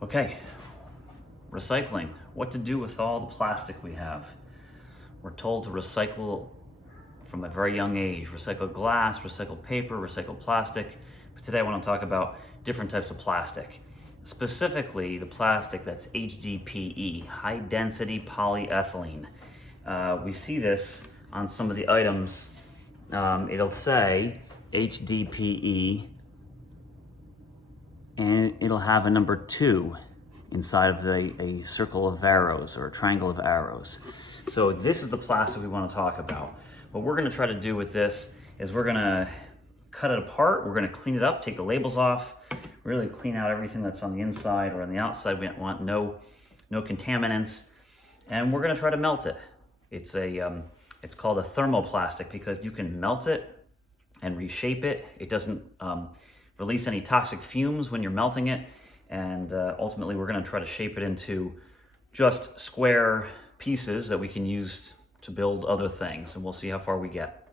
Okay, recycling. What to do with all the plastic we have. We're told to recycle from a very young age. Recycle glass, recycle paper, recycle plastic. But today I want to talk about different types of plastic. Specifically, the plastic that's HDPE, high density polyethylene. We see this on some of the items. It'll say HDPE, and it'll have a number 2 inside of a circle of arrows or a triangle of arrows. So this is the plastic we want to talk about. What we're going to try to do with this is we're going to cut it apart, we're going to clean it up, take the labels off, really clean out everything that's on the inside or on the outside. We want no contaminants, and we're going to try to melt it. It's called a thermoplastic because you can melt it and reshape it. It doesn't release any toxic fumes when you're melting it, and ultimately we're going to try to shape it into just square pieces that we can use to build other things, and we'll see how far we get.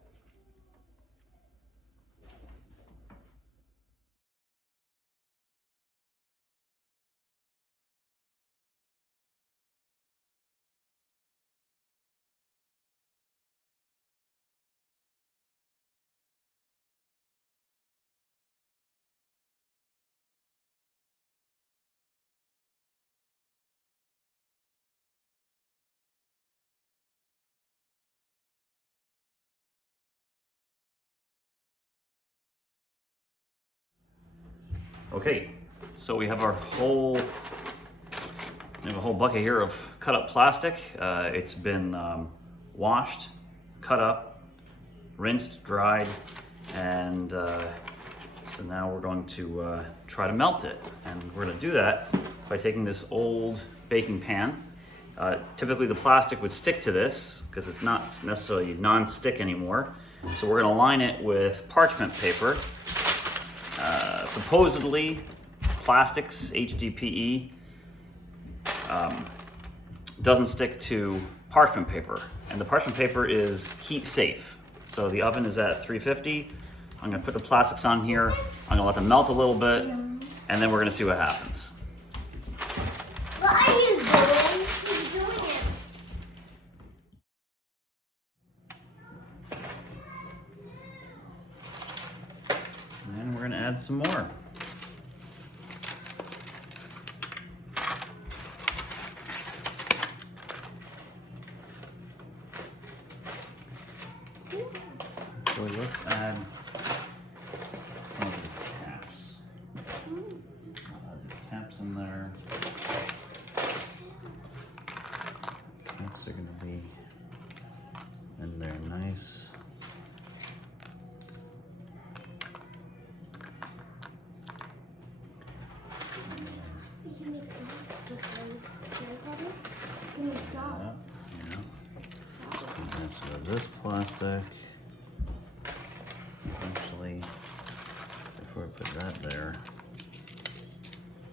Okay, so we have a whole bucket here of cut up plastic. It's been washed, cut up, rinsed, dried, and so now we're going to try to melt it. And we're going to do that by taking this old baking pan. Typically the plastic would stick to this because it's not necessarily non-stick anymore. So we're going to line it with parchment paper. Supposedly, plastics, HDPE, doesn't stick to parchment paper, and the parchment paper is heat safe. So the oven is at 350. I'm gonna put the plastics on here. I'm gonna let them melt a little bit, and then we're gonna see what happens. What are you doing? He's doing it. And we're gonna add some more. So let's add some of these caps. I'll add these caps in there. Caps are gonna be in there nice. We can make dots with those hair butter. We can make dots. Yeah. And then some of this plastic. Actually, before I put that there,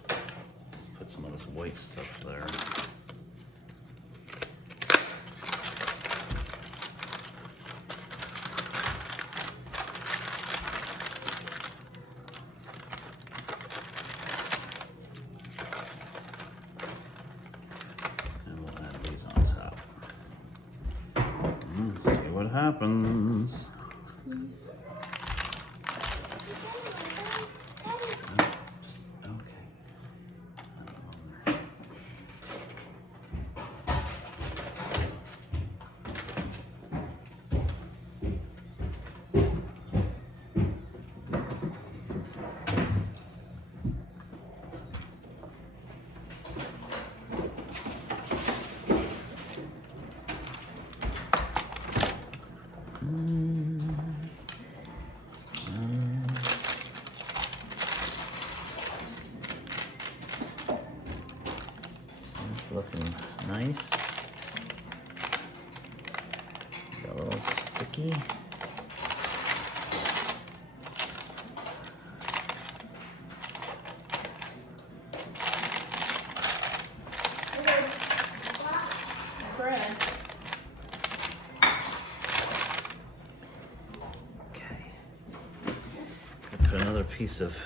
let's put some of this white stuff there. And we'll add these on top. Let's see what happens. It's looking nice. Got a little sticky. Okay. Put another piece of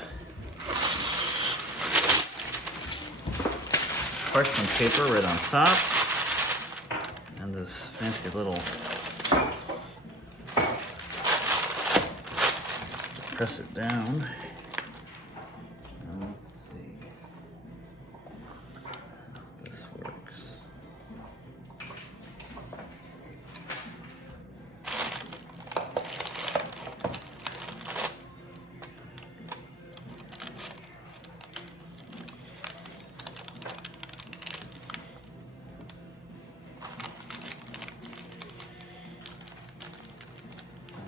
parchment paper right on top. And this fancy little press it down. And let's see if this works.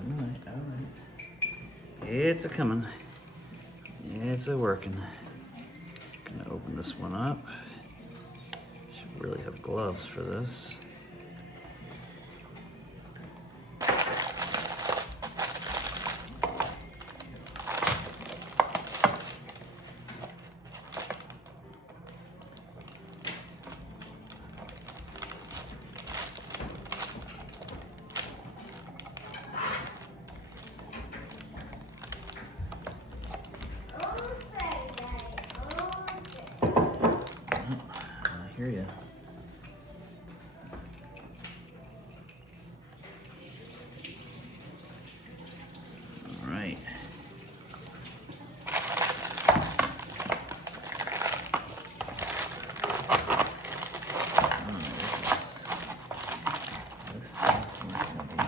All right. It's a coming. It's a working. Gonna open this one up. Should really have gloves for this. I hear you. All right. This is gonna be.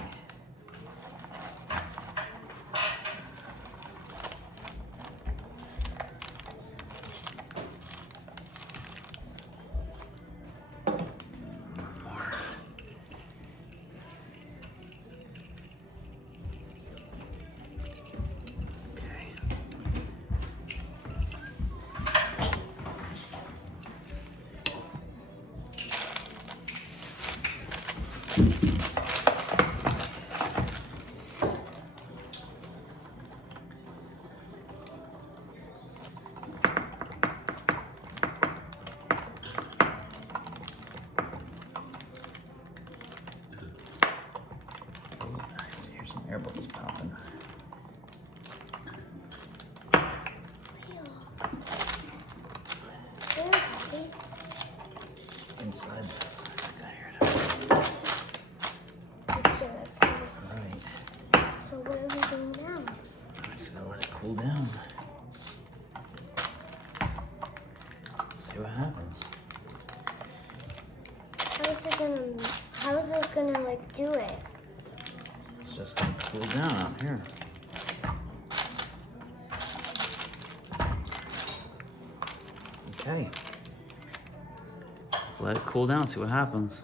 Here's some air bubbles popping. Inside this. Alright. So what are we doing now? I'm just gonna let it cool down. See what happens. How is it gonna like do it? It's just gonna cool down out here. Okay. Let it cool down, see what happens.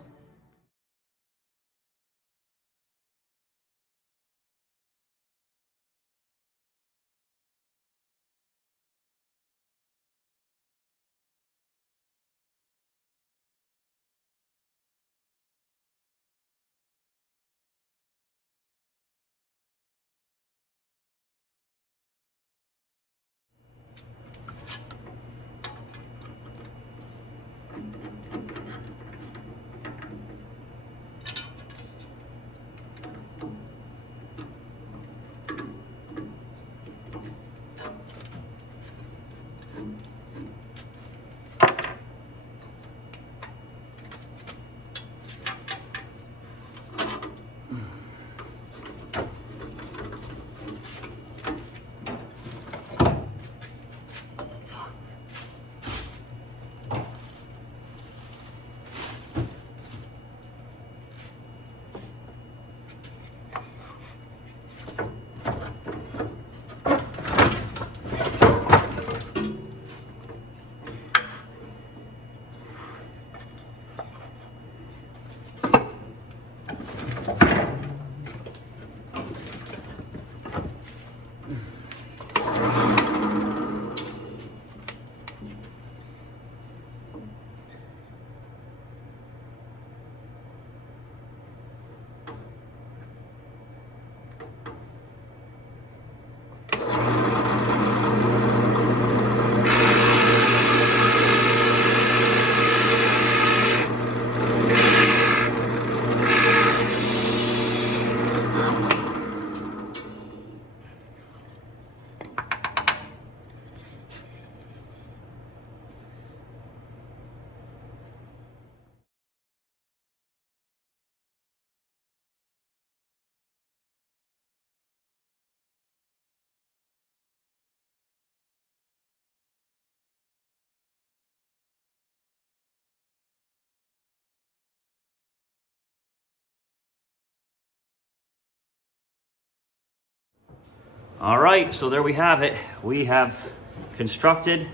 All right, so there we have it. We have constructed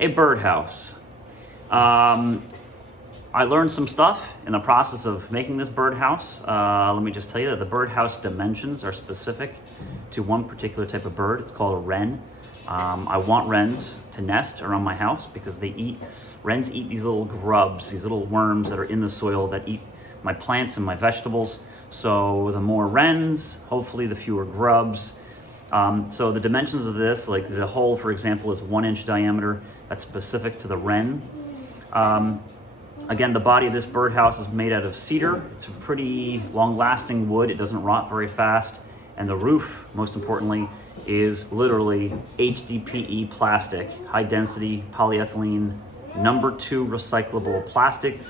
a birdhouse. I learned some stuff in the process of making this birdhouse. Let me just tell you that the birdhouse dimensions are specific to one particular type of bird. It's called a wren. I want wrens to nest around my house because wrens eat these little grubs, these little worms that are in the soil that eat my plants and my vegetables. So the more wrens, hopefully the fewer grubs. So the dimensions of this, like the hole, for example, is 1 inch diameter. That's specific to the wren. Again, the body of this birdhouse is made out of cedar. It's a pretty long-lasting wood. It doesn't rot very fast. And the roof, most importantly, is literally HDPE plastic, high-density polyethylene, #2 recyclable plastic.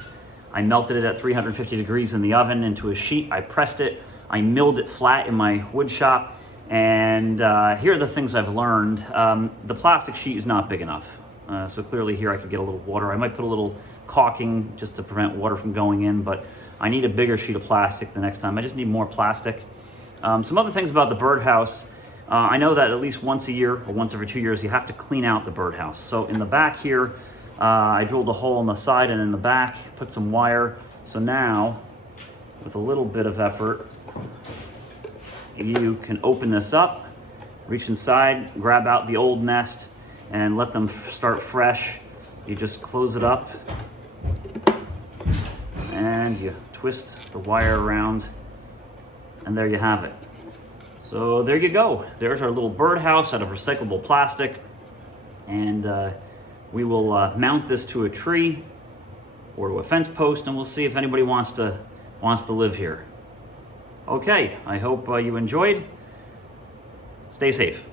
I melted it at 350 degrees in the oven into a sheet. I pressed it. I milled it flat in my wood shop. And here are the things I've learned. The plastic sheet is not big enough. So clearly here I could get a little water. I might put a little caulking just to prevent water from going in, but I need a bigger sheet of plastic the next time. I just need more plastic. Some other things about the birdhouse. I know that at least once a year or once every 2 years, you have to clean out the birdhouse. So in the back here, I drilled a hole in the side and in the back, put some wire. So now, with a little bit of effort, you can open this up, reach inside, grab out the old nest, and let them start fresh. You just close it up, and you twist the wire around, and there you have it. So there you go. There's our little birdhouse out of recyclable plastic, and we will mount this to a tree or to a fence post, and we'll see if anybody wants to live here. Okay, I hope you enjoyed. Stay safe.